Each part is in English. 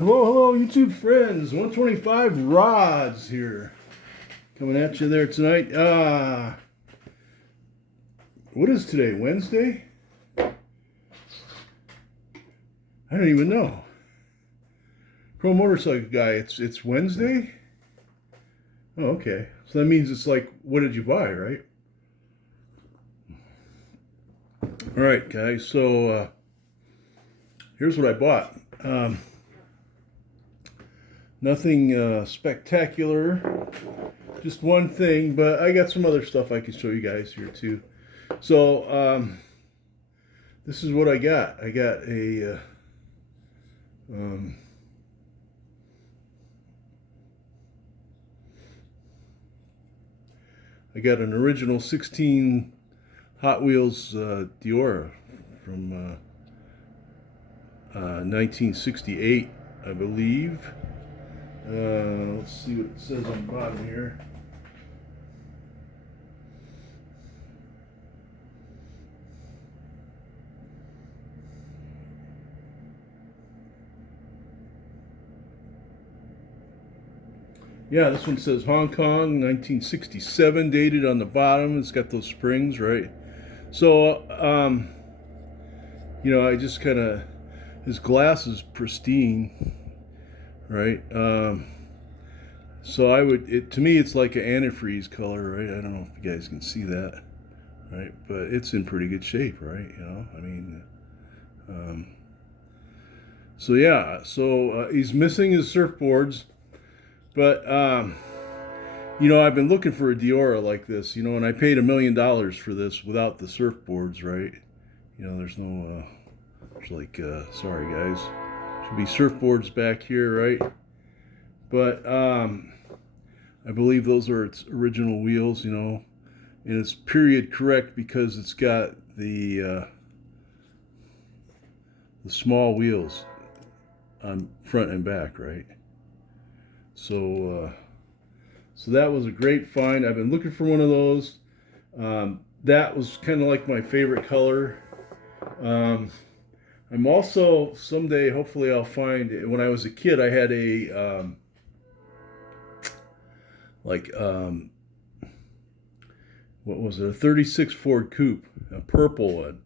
Hello, hello, YouTube friends. 125 Rods here. Coming at you there tonight. What is today? Wednesday? I don't even know. Pro Motorcycle Guy, it's Wednesday? Oh, okay. So that means it's like, what did you buy, right? Alright, guys, so here's what I bought. Nothing spectacular, just one thing, but I got some other stuff I can show you guys here too. So this is what I got. I got a I got an original 16 Hot Wheels Diora from 1968, I believe. Let's see what it says on the bottom here. Yeah, this one says Hong Kong, 1967, dated on the bottom. It's got those springs, right? So, I just kind of, his glass is pristine, right? So to me, it's like an antifreeze color, right? I don't know if you guys can see that, right? But it's in pretty good shape, right? So he's missing his surfboards, but I've been looking for a Diora like this, and I paid $1 million for this without the surfboards, right? There's no, sorry guys, should be surfboards back here, right? But I believe those are its original wheels, and it's period correct because it's got the small wheels on front and back, right? So that was a great find. I've been looking for one of those. That was kind of like my favorite color. I'm also, someday, hopefully I'll find, when I was a kid, I had a, what was it, a 36 Ford Coupe, a purple one.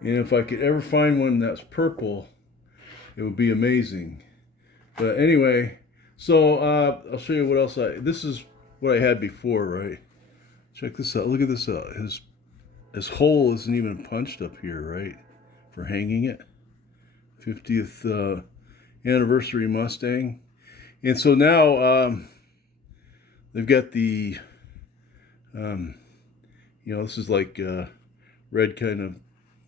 And if I could ever find one that's purple, it would be amazing. But anyway, so I'll show you what else this is what I had before, right? Check this out. Look at this out. His hole isn't even punched up here, right? For hanging it. 50th anniversary Mustang. And so now they've got the, this is like red kind of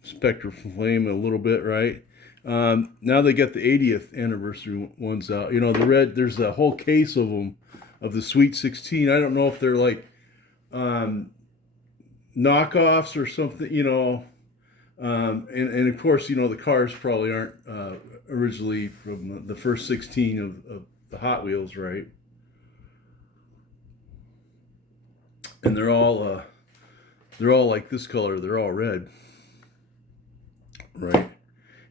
Spectre flame a little bit, right? Now they got the 80th anniversary ones out. The red, there's a whole case of them, of the Sweet 16. I don't know if they're like knockoffs or something, and of course, the cars probably aren't originally from the first 16 of the Hot Wheels, right? And they're all like this color. They're all red, right?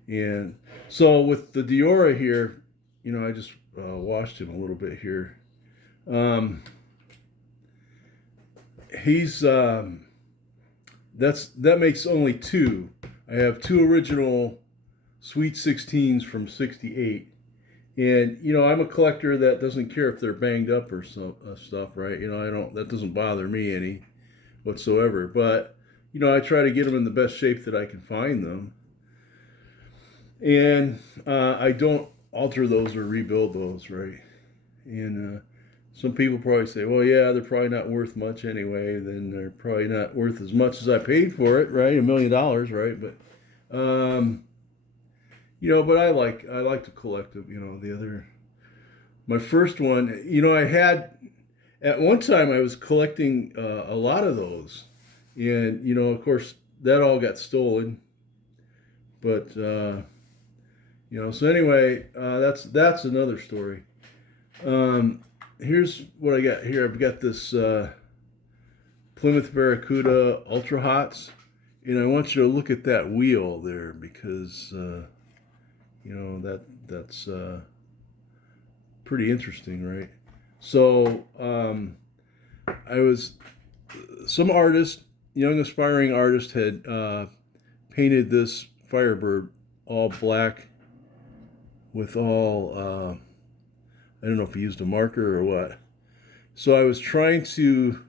And so with the Diora here, I just washed him a little bit here. He's that makes only two. I have two original Sweet 16s from '68, and I'm a collector that doesn't care if they're banged up or stuff, right? That doesn't bother me any whatsoever. But I try to get them in the best shape that I can find them, and I don't alter those or rebuild those, right? And some people probably say, well, yeah, they're probably not worth much anyway. Then they're probably not worth as much as I paid for it, right? $1 million, right? But, but I like to collect them. My first one, I had, at one time I was collecting a lot of those. And, of course, that all got stolen. But, so anyway, that's another story. Here's what I got here. I've got this Plymouth Barracuda Ultra Hots, and I want you to look at that wheel there because that's pretty interesting, right? So some artist, young aspiring artist, had painted this Firebird all black with all, I don't know if he used a marker or what. So I was trying to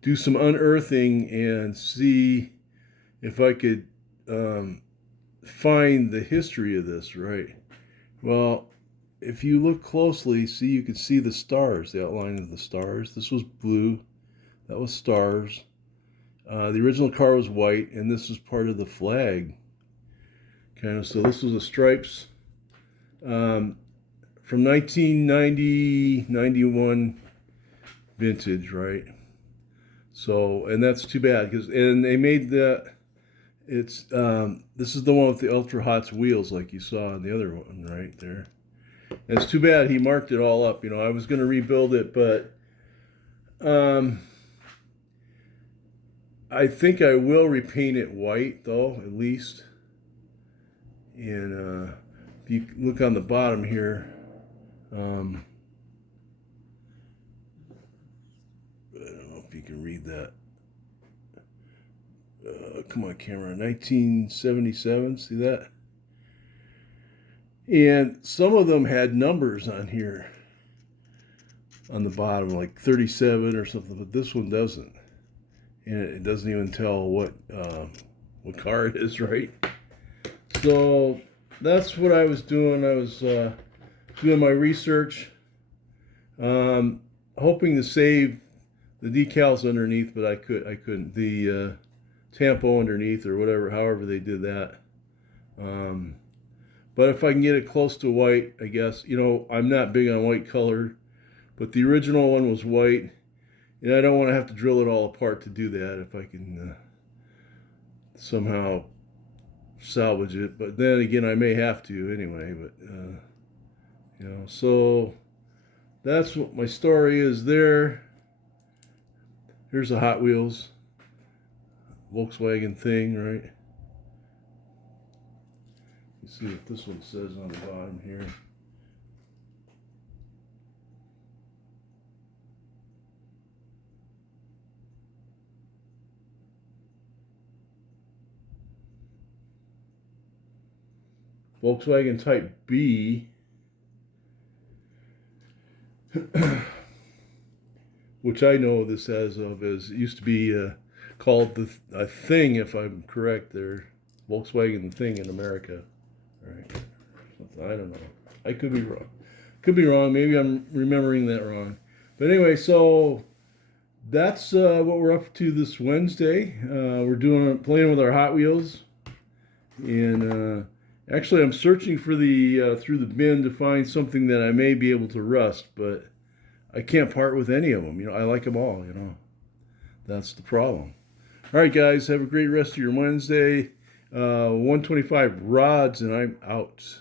do some unearthing and see if I could find the history of this, right? Well, if you look closely, see, you can see the stars, the outline of the stars. This was blue, that was stars. The original car was white, and this is part of the flag, kind of. So this was a stripes from 1990, 91 vintage, right? So, and that's too bad because, and they made that. It's this is the one with the Ultra Hots wheels, like you saw in the other one, right there. And it's too bad he marked it all up. You know, I was going to rebuild it, but I think I will repaint it white, though, at least. And if you look on the bottom here, I don't know if you can read that. Come on, camera. 1977. See that? And some of them had numbers on here on the bottom, like 37 or something, but this one doesn't. And it doesn't even tell what car it is, right? So that's what I was doing. I was doing my research, hoping to save the decals underneath, but I couldn't. The tampo underneath or whatever, however they did that. But if I can get it close to white, I guess, you know, I'm not big on white color, but the original one was white, and I don't want to have to drill it all apart to do that if I can somehow salvage it. But then again, I may have to anyway, but, you know, so that's what my story is there. Here's a Hot Wheels Volkswagen thing, right? Let's see what this one says on the bottom here. Volkswagen Type B, which I know this as of as it used to be called a Thing, if I'm correct there. Volkswagen Thing in America. All right. I don't know. I could be wrong. Could be wrong. Maybe I'm remembering that wrong. But anyway, so that's what we're up to this Wednesday. We're playing with our Hot Wheels, and actually I'm searching for the through the bin to find something that I may be able to rust, but I can't part with any of them. You know, I like them all. You know, that's the problem. All right, guys, have a great rest of your Wednesday. 125 rods, and I'm out.